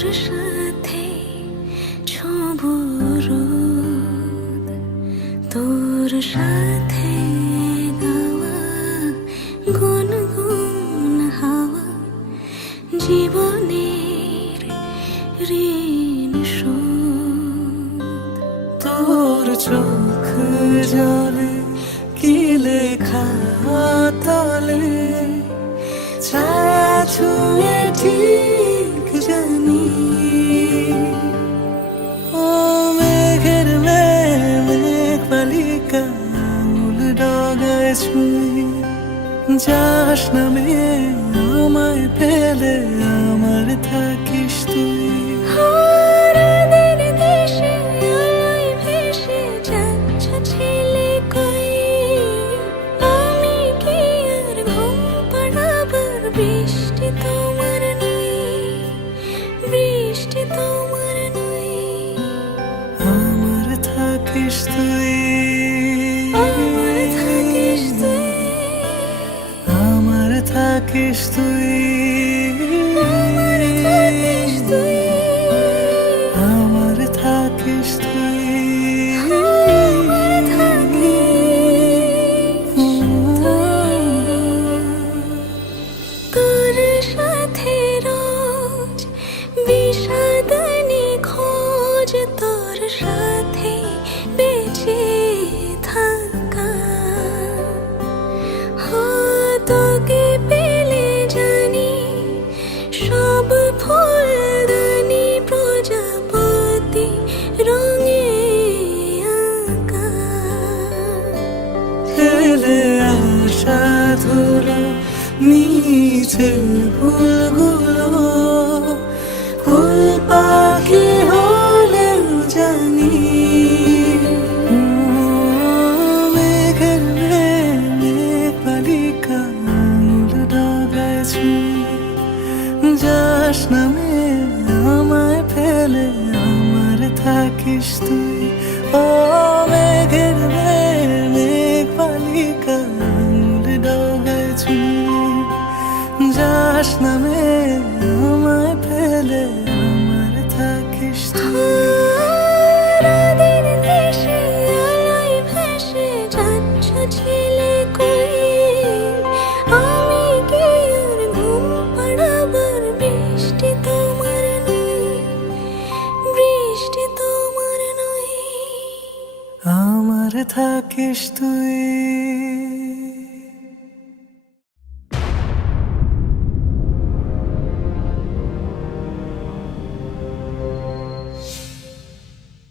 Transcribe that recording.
তোর সাথে ছবু রোদ, তোর সাথে গাওয়া গুনগুন হাওয়া, জীবনের ঋণ শোধ। তোর চোখ জলে কি লেখা তলে, ছায়া ছুঁয়ে ঠিক জানি। ও মেঘের মেঘ বালিকা মূল ডগায় ছুঁয়ে, যাস নামে আমায় পেলে আমার থাকিস তুই। হারাদের দেশে আলোয় ভেসে যাচ্ছ ছেলে কই, আমি কি আর ঘুম পাড়াবার বৃষ্টি তোমার নই, বৃষ্টি তোমার নই। আমার থাকিস তুই, আমার থাকিস তুই, আমার থাকিস তুই, আমার থাকিস তুই, আমার থাকিস তুই। আমার থাকিস তুই। তোর সাথে রোজ বিষাদ নিখোঁজ, তোর সাথে বেঁচে থাকা। তোকে পেলে জানি সব ফুলদানি প্রজাপতি রঙে আঁকা। ফেলে আসা ধুলো নিচে ফুলগুলো, ফুল পাখি হলেও জানি। মেঘের মেঘ বালিকা মূল ডগায় ছুঁয়ে, যাস নামে আমায় ফেলে আমার থাকিস তুই। ও মেঘের মেঘ বালিকা মূল ডগায় ছুঁয়ে, যাস নামে আমায় ফেলে আমার থাকিস তুই। হারাদের দেশে আলোয় ভেসে যাচ্ছ ছেলে কই, আমি কি আর ঘুম পাড়াবার বৃষ্টি তোমার নই, বৃষ্টি তোমার নই। আমার থাকিস তুই।